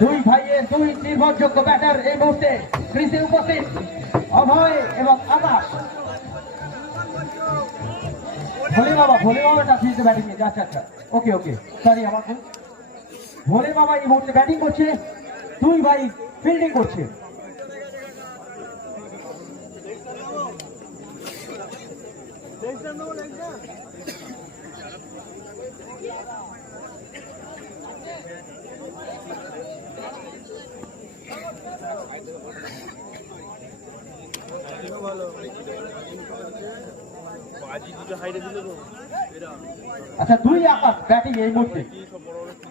দুই ভাইয়ের দুই নির্ভরযোগ্য ব্যাটার এই মুহূর্তে ক্রিজে উপস্থিত, অভয় এবং আকাশ। ভোলে বাবা, ভোলে বাবাটা ফিরতে ব্যাটিং নিয়ে আচ্ছা আচ্ছা। ওকে ওকে সরি আমার ভোলে। বাবা এই মুহূর্তে ব্যাটিং করছে, দুই ভাই ফিল্ডিং করছে। আচ্ছা দুই আকাশ ব্যাটিং এই মুহূর্তে।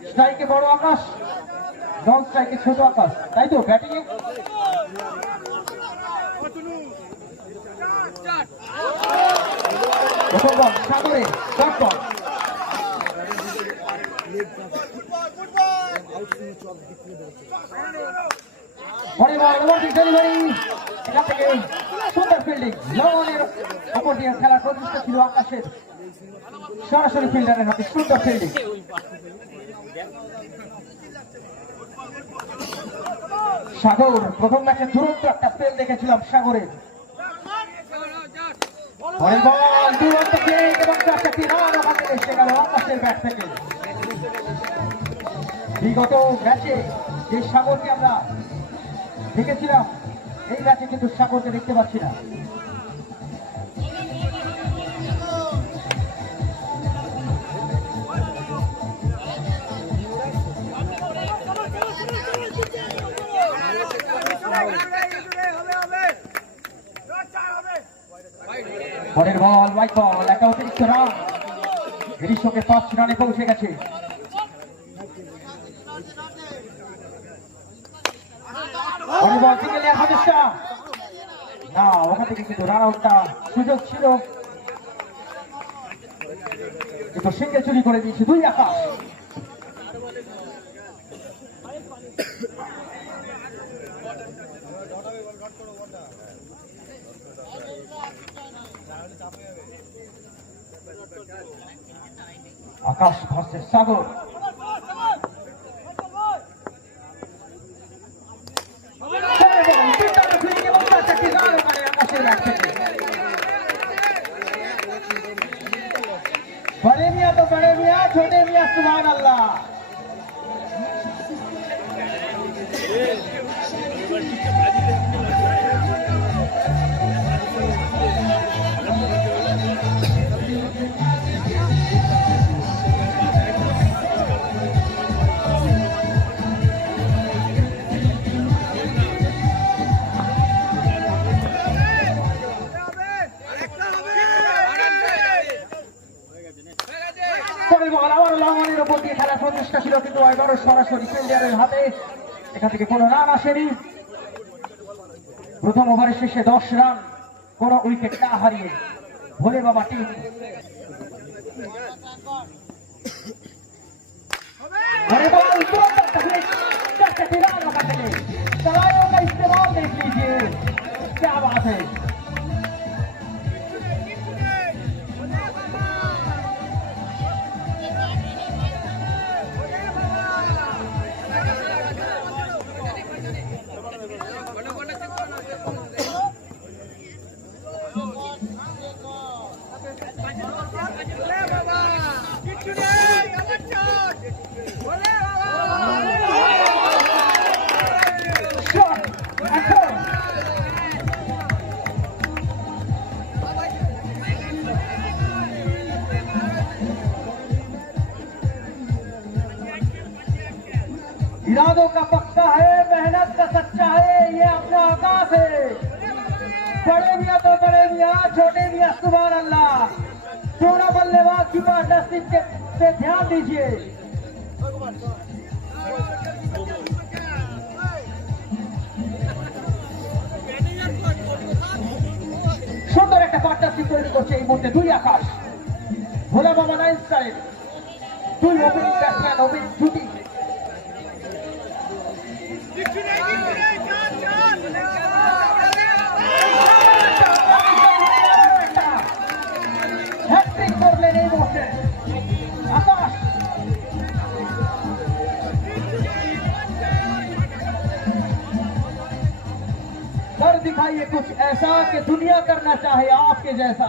স্ট্রাইকে বড় আকাশ, নন স্ট্রাইকে ছোট আকাশ। তাই তো ব্যাটিং এ? প্রথম বল, সাগরে ডট বল। পরে সুন্দর ফিল্ডিং সরাসরি ফিল্ডারের হাতে, সুন্দর ফিল্ডিং সাগর, প্রথম ম্যাচে দুরন্ত একটা স্পেল দেখেছিলাম সাগরের থেকে। বিগত ম্যাচে যে সাগরকে আমরা দেখেছিলাম, এই ম্যাচে কিন্তু সাগরকে দেখতে পাচ্ছি না। পরের বল হোয়াইট বল একটা অতিরিক্ত রান গ্রীষ্মকে পাঁচ রানে পৌঁছে গেছে। পরের বল থেকে নেওয়ার প্রচেষ্টা না, ওখান থেকে কিন্তু রান আউটটা সুযোগ ছিল। কিন্তু সিঙ্গে চুরি করে দিয়েছে দুই আকাশ আকাশ ভার্সেস সাগর। बड़े मियाँ तो बड़े मियाँ छोटे मियाँ सुबह अल्लाह Thank you. দিয়ে খেলার প্রচেষ্টা ছিল কিন্তু এবারও সরাসরি ফিল্ডারের হাতে এখান থেকে কোনো রান আসেনি প্রথম ওভারের শেষে দশ রান কোন উইকেট না হারিয়ে ভোলে বাবা টিম बड़े बॉल तुरंत तकलीफ क्या कटिरान होगा चले सलायों का इस्तेमाल देख लीजिए क्या बात है सुबह अल्लाह सोना बल्लेबाज की पार्टनरशिप के पे ध्यान दीजिए সুন্দর একটা পার্টনারশিপ তৈরি করছে এই মুহূর্তে দুই আকাশ ভোলা বাবা নাইন স্টারের দুই ওপেনিং ব্যাটসম্যান ওপেনিং জুটি दिखाइए कुछ ऐसा कि दुनिया करना चाहे आपके जैसा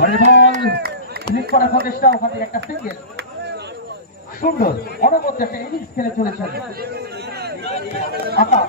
বড় বল ক্লিক করার প্রচেষ্টা ওখান থেকে একটা সিঙ্গেল সুন্দর অনবদ্য একটা ইনিংস খেলে চলেছেন আকাশ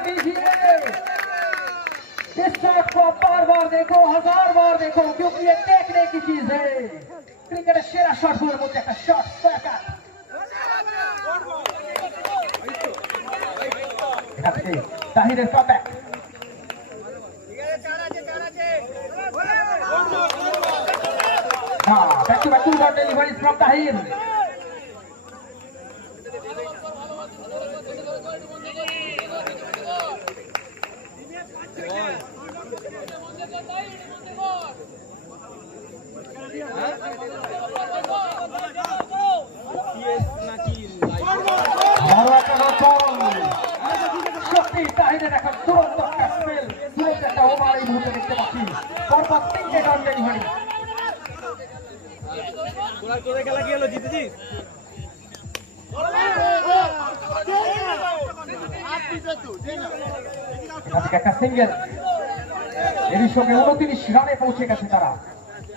बार देखो, हज़ार बार देखो, क्योंकि ये देखने की चीज़ है। क्रिकेट शेरा शॉट बोल मुझे का शॉट ताहिर का। बैक हाँ back to back two dot delivery from Tahir সত্যি তাহিরের এখন তুরন্ত একটা ওভার এরই সঙ্গে উনত্রিশ রানে পৌঁছে গেছে তারা।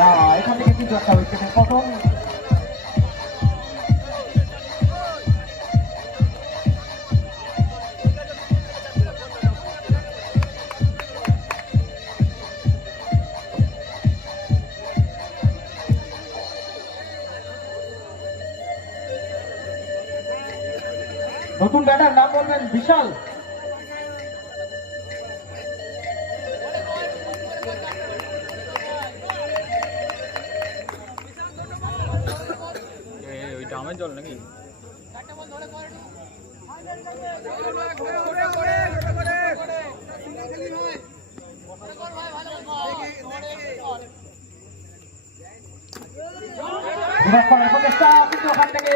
না এখান থেকে কিন্তু একটা উইকেটের পতন বিরাট করার প্রচেষ্টা থেকে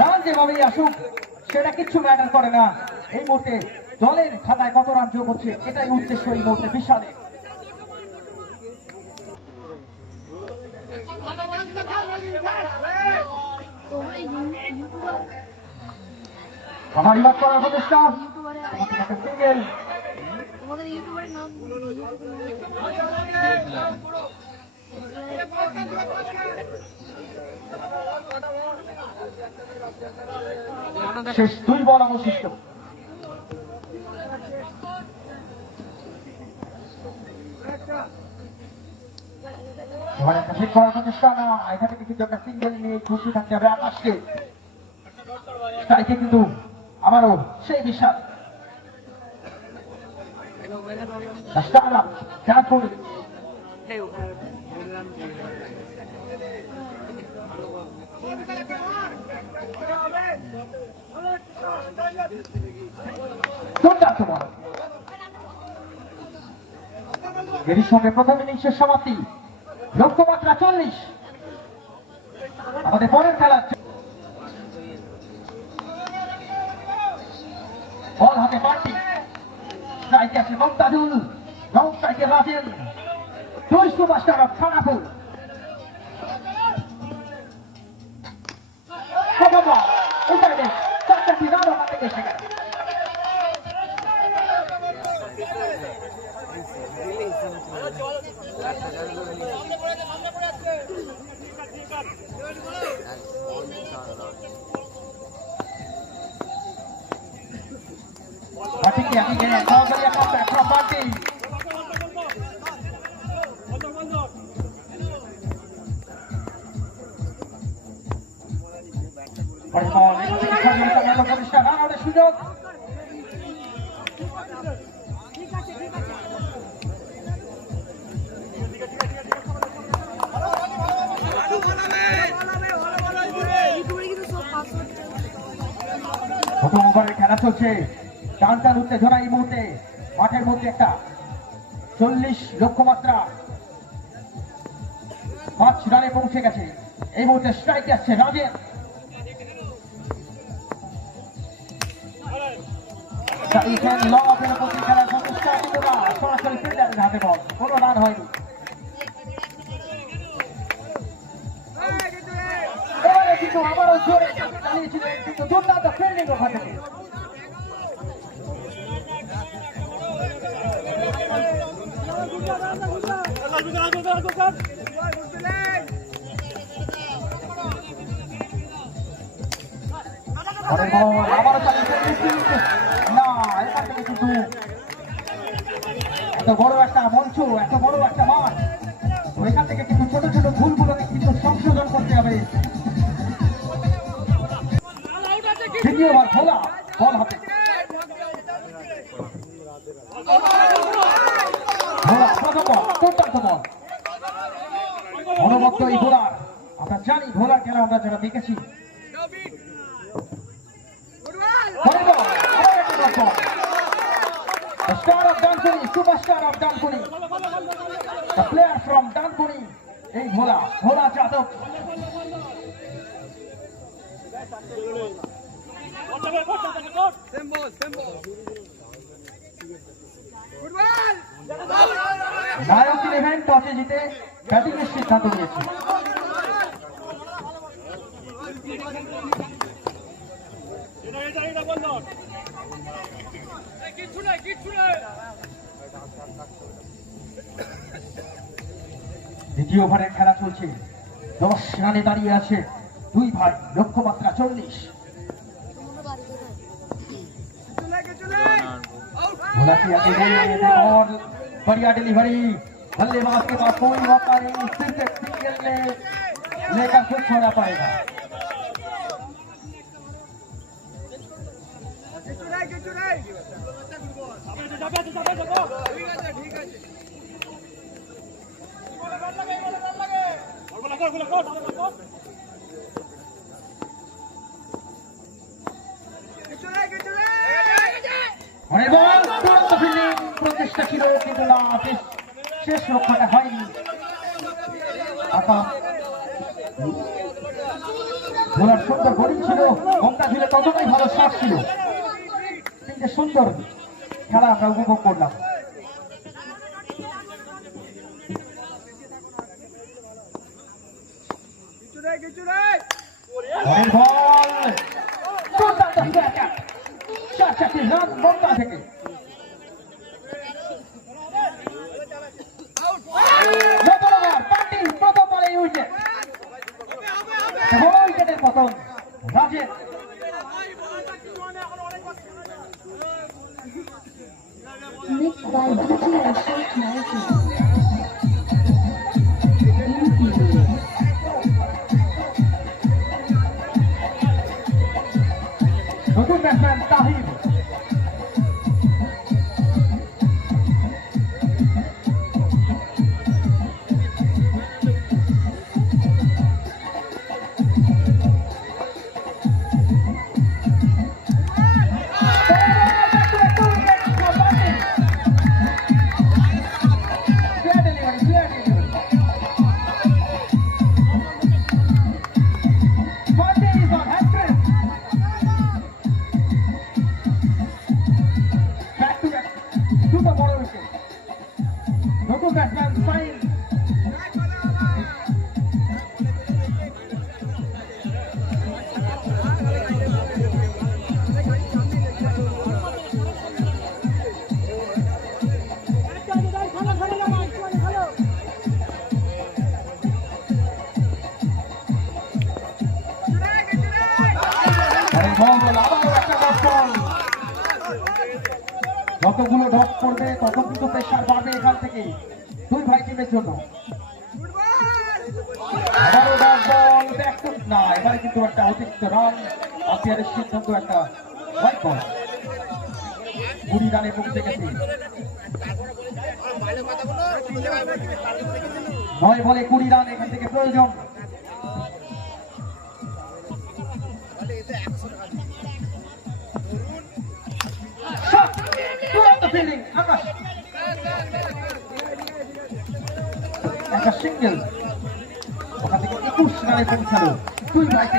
রান যেভাবেই আসুক, সেটা কিচ্ছু ম্যাটার করে না। এই মুহূর্তে দলের খাতায় কত রান যোগ হচ্ছে, এটাই উদ্দেশ্য এই মুহূর্তে বিশালে। আমার বিরাট করার প্রচেষ্টা। শেষ দুই বল অবশিষ্ট। এবার একটা করার প্রচেষ্টা না এখান কিন্তু নিয়ে খুশি থাকতে হবে আকাশকে। তাইকে কিন্তু আমারও সেই বিশাল। চাঁদপুর দুর্দান্ত বল এরই সঙ্গে প্রথম ইনিংসের সমাপ্তি। লক্ষ্যমাত্রা চল্লিশ। আমাদের পরের খেলা বল হাতে পার্টি স্ট্রাইকে আছে মমতাজুল লং স্ট্রাইকে রাজেন। দুই সুপারস্টার অফ খানাপুর গেল Patrick again, Calgary a comeback এই মুহূর্তে স্ট্রাইক আসছে রাজেন চালিয়েছেন ল অফের প্রতি দ্বিতীয়বার নায়ক ইলেভেন টসে জিতে ব্যাটিং এর সিদ্ধান্ত নিয়েছে। দ্বিতীয় ওভারের খেলা চলছে। দশ রানে দাঁড়িয়ে আছে দুই ভাই লক্ষ্যমাত্রা চল্লিশ। ভোলাকিয়াকে बढ़िया डिलीवरी बल्लेबाज के पास कोई मौका नहीं सिर्फ सिंगल में लेकर खुद छोड़ा पाएगा ठीक है রক্ষাটা হয়নি বোলার সুন্দর বোলিং ছিল মমতা ছিল ততটাই ভালো শট ছিল কিন্তু সুন্দর খেলা আমরা উপভোগ করলাম বল চার চারটি রান মমতা থেকে নতুন ওভার পার্টি প্রথম বলে wicket Mixed by DJ Maiki. নতুন ব্যাটসম্যান তাহির কুড়ি রান এখান থেকে প্রয়োজন। একটা সিঙ্গেল ওখান থেকে একুশ রানে পৌঁছালো। দুই ভাইকে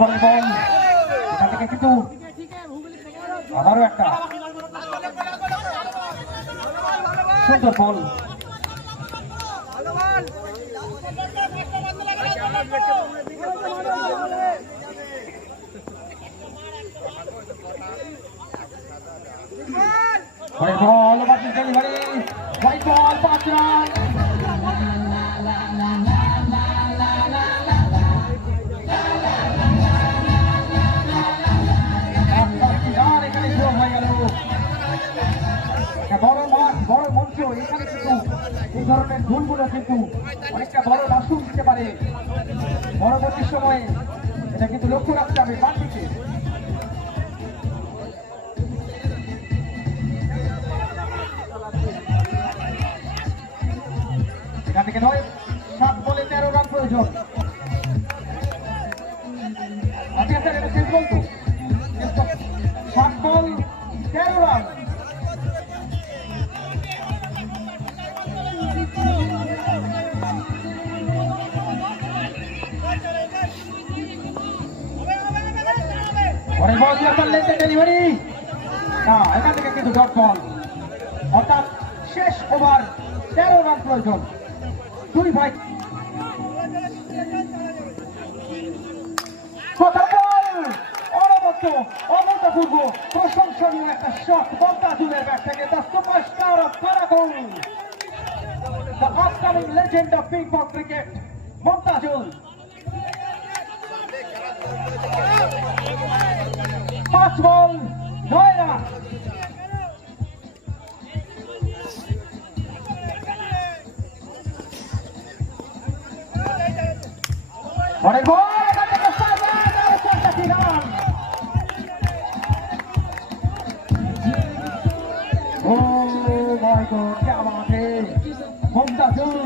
পরে বল। এখান থেকে কিন্তু আবারও একটা সুন্দর বল। White ball, বাতিল ডেলিভারি হোয়াইট বল পাঁচ রান ধরনের ভুলগুলো কিন্তু অনেকটা বড় নাশুক দিতে পারে। পরবর্তী সময়ে এটা কিন্তু লক্ষ্য রাখতে হবে মাঠটিকে অভূতপূর্ব প্রশংসনীয় একটা শট মমতাজুলের ব্যাট থেকে the superstar of Karakul the upcoming legend of ping pong cricket Mumtajul পাঁচ বল নয় রান পরের বল মাঠে মুমতাজুল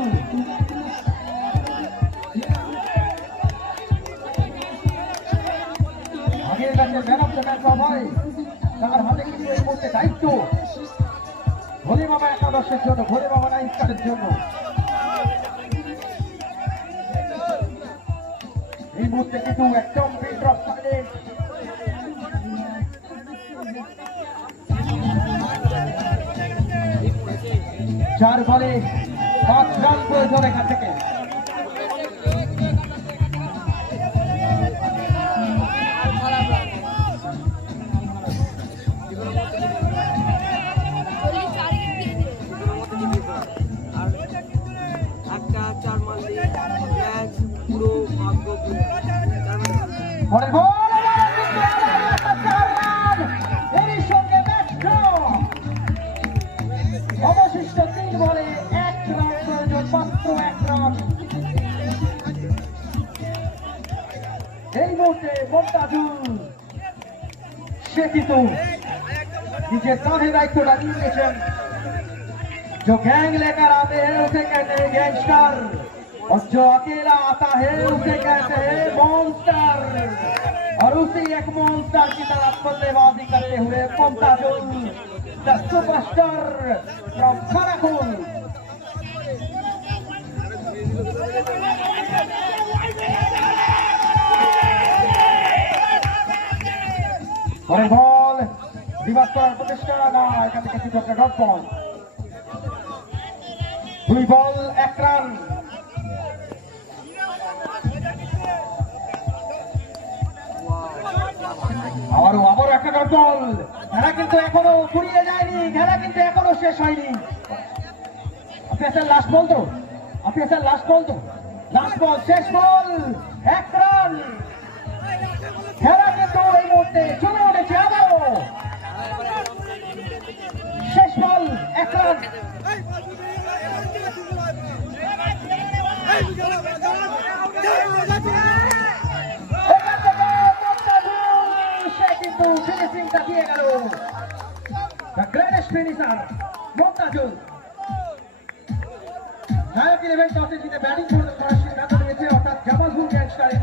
আগের কাছে ম্যান অফ তার হাতে কিন্তু এই মুহূর্তে দায়িত্ব। ভোলে বাবা একাদশের জন্য, ভোলে বাবা নাইস্টারের জন্য। এই মুহূর্তে কিন্তু একদম ড্রপ সাইলেন্ট ফলে রান প্রয়োজন এখান থেকে। जो गैंग लेकर आते हैं उसे कहते हैं गैंगस्टर और जो अकेला आता है उसे कहते हैं मॉन्स्टर और उसी एक मॉन्स्टर की तरह बल्लेबाजी करते हुए Mumtajul the superstar from Khargone और बॉल दिवस पर प्रतिष्ठा ना एकाधिक डॉट पॉइंट দুই বল, এক রান। আবারও আবারও একটা বল খেলা কিন্তু এখনও ফুরিয়ে যায়নি, খেলা কিন্তু এখনও শেষ হয়নি। লাস্ট বল তো? লাস্ট বল তো? লাস্ট বল শেষ বল এক রান। খেলা কিন্তু এই মুহূর্তে চলে উঠেছে আবারও। শেষ বল এক run. Finisher Mumtajul Nayak eleven টসে জিতে ব্যাটিং করতে করার সিদ্ধান্ত নিয়েছে অর্থাৎ জামালপুর ম্যাচ তারিখ